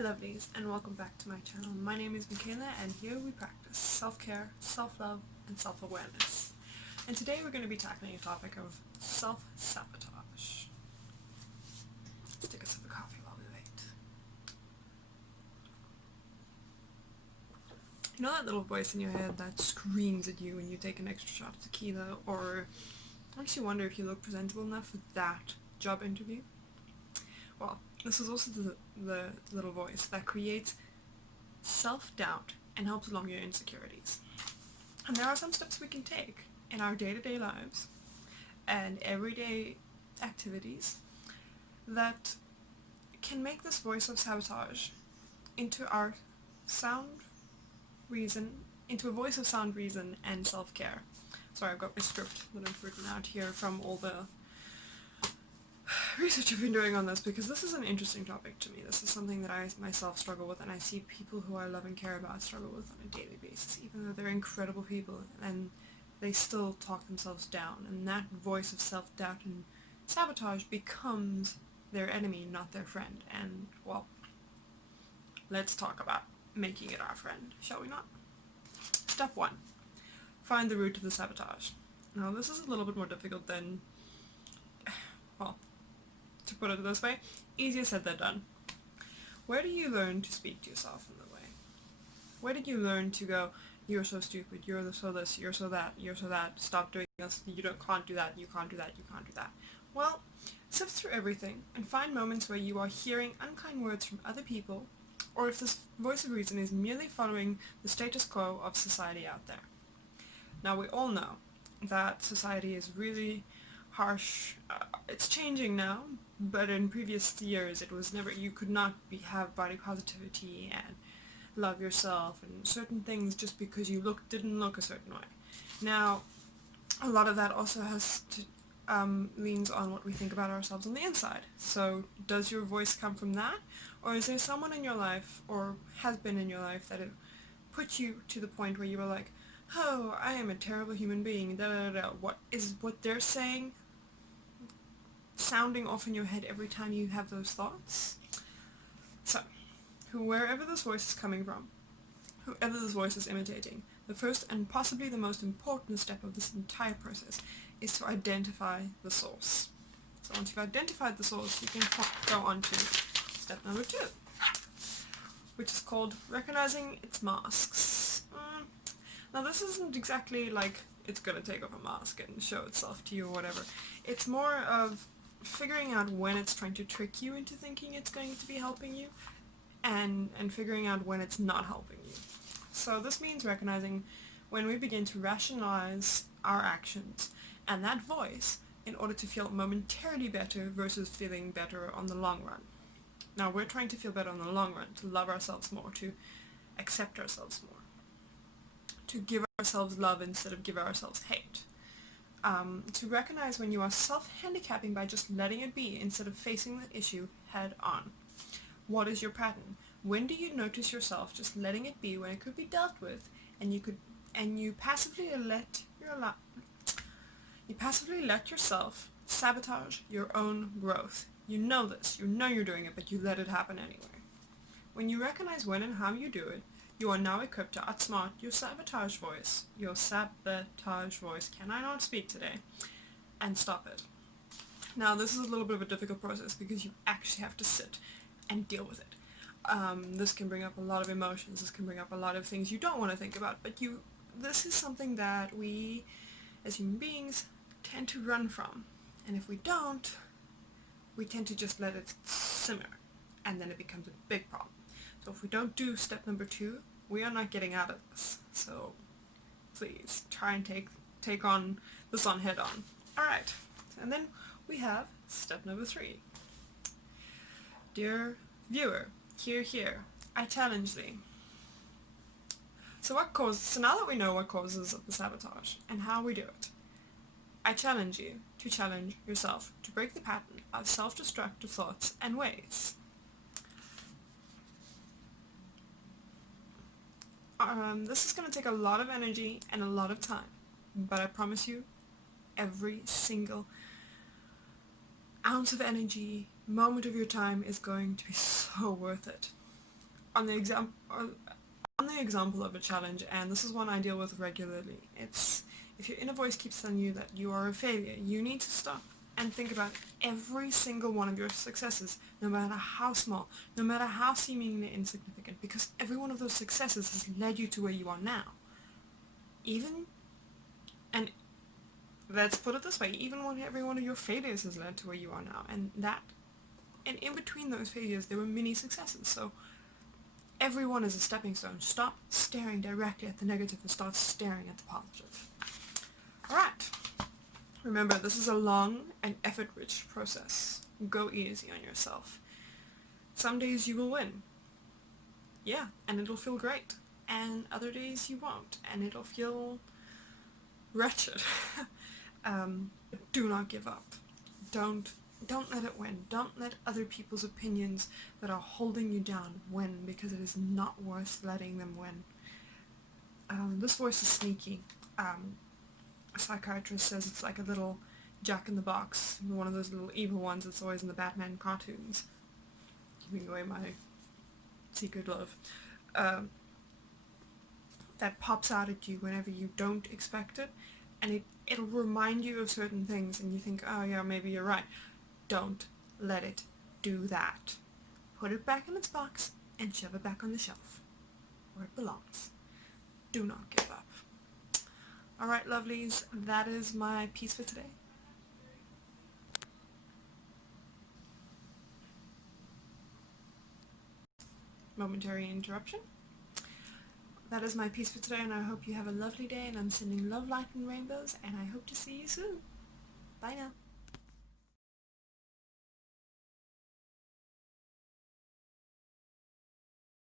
Hi lovelies, and welcome back to my channel. My name is Michaela and here we practice self-care, self-love, and self-awareness. And today we're going to be tackling a topic of self-sabotage. Let's take a sip of coffee while we wait. You know that little voice in your head that screams at you when you take an extra shot of tequila, or makes you wonder if you look presentable enough for that job interview? Well, this is also the little voice that creates self-doubt and helps along your insecurities. And there are some steps we can take in our day-to-day lives and everyday activities that can make this voice of sabotage into our into a voice of sound reason and self-care. Sorry, I've got my script that I've written out here from all the research I've been doing on this, because this is an interesting topic to me. This is something that I myself struggle with, and I see people who I love and care about struggle with on a daily basis, even though they're incredible people, and they still talk themselves down, and that voice of self-doubt and sabotage becomes their enemy, not their friend. And, well, let's talk about making it our friend, shall we not? Step 1. Find the root of the sabotage. Now, this is a little bit more difficult than, well, to put it this way, easier said than done. Where do you learn to speak to yourself in the way? Where did you learn to go, you're so stupid, you're so this, you're so that, you're so that, stop doing this, can't do that, you can't do that, you can't do that? Well, sift through everything and find moments where you are hearing unkind words from other people, or if this voice of reason is merely following the status quo of society out there. Now, we all know that society is really harsh. It's changing now, but in previous years it was never, you could not have body positivity and love yourself and certain things just because you didn't look a certain way. Now, a lot of that also has to leans on what we think about ourselves on the inside. So does your voice come from that, or is there someone in your life, or has been in your life, that it put you to the point where you were like, oh, I am a terrible human being, da da da. What is what they're saying sounding off in your head every time you have those thoughts? So, wherever this voice is coming from, whoever this voice is imitating, the first and possibly the most important step of this entire process is to identify the source. So once you've identified the source, you can go on to step number 2, which is called recognizing its masks. Now, this isn't exactly like it's gonna take off a mask and show itself to you or whatever. It's more of figuring out when it's trying to trick you into thinking it's going to be helping you, and figuring out when it's not helping you. So this means recognizing when we begin to rationalize our actions and that voice in order to feel momentarily better versus feeling better on the long run. Now, we're trying to feel better on the long run, to love ourselves more, to accept ourselves more, to give ourselves love instead of give ourselves hate. To recognize when you are self-handicapping by just letting it be instead of facing the issue head on. What is your pattern? When do you notice yourself just letting it be when it could be dealt with, and you passively let yourself sabotage your own growth? You know this, you know you're doing it, but you let it happen anyway. When you recognize when and how you do it, you are now equipped to outsmart your sabotage voice. Can I not speak today? And stop it. Now, this is a little bit of a difficult process because you actually have to sit and deal with it. This can bring up a lot of emotions, this can bring up a lot of things you don't want to think about, but this is something that we, as human beings, tend to run from. And if we don't, we tend to just let it simmer, and then it becomes a big problem. So if we don't do step number 2, we are not getting out of this. So please try and take on this on head on. Alright, and then we have step number 3. Dear viewer, here, I challenge thee. So now that we know what causes the sabotage and how we do it, I challenge you to challenge yourself to break the pattern of self-destructive thoughts and ways. This is going to take a lot of energy and a lot of time, but I promise you, every single ounce of energy, moment of your time is going to be so worth it. on the example of a challenge, and this is one I deal with regularly, it's if your inner voice keeps telling you that you are a failure, you need to stop and think about every single one of your successes, no matter how small, no matter how seemingly insignificant, because every one of those successes has led you to where you are now. Even, and let's put it this way, even when every one of your failures has led to where you are now, and in between those failures there were many successes, so everyone is a stepping stone. Stop staring directly at the negative and start staring at the positive. Alright, remember this is a long and effort-rich process. Go easy on yourself. Some days you will win. Yeah, and it'll feel great. And other days you won't, and it'll feel wretched. Do not give up. Don't let it win. Don't let other people's opinions that are holding you down win, because it is not worth letting them win. This voice is sneaky. A psychiatrist says it's like a little Jack-in-the-Box, one of those little evil ones that's always in the Batman cartoons. Giving away my secret love. That pops out at you whenever you don't expect it, and it'll remind you of certain things, and you think, oh yeah, maybe you're right. Don't let it do that. Put it back in its box and shove it back on the shelf where it belongs. Do not give up. Alright, lovelies, that is my piece for today. Momentary interruption. That is my piece for today, and I hope you have a lovely day, and I'm sending love, light, and rainbows, and I hope to see you soon. Bye now.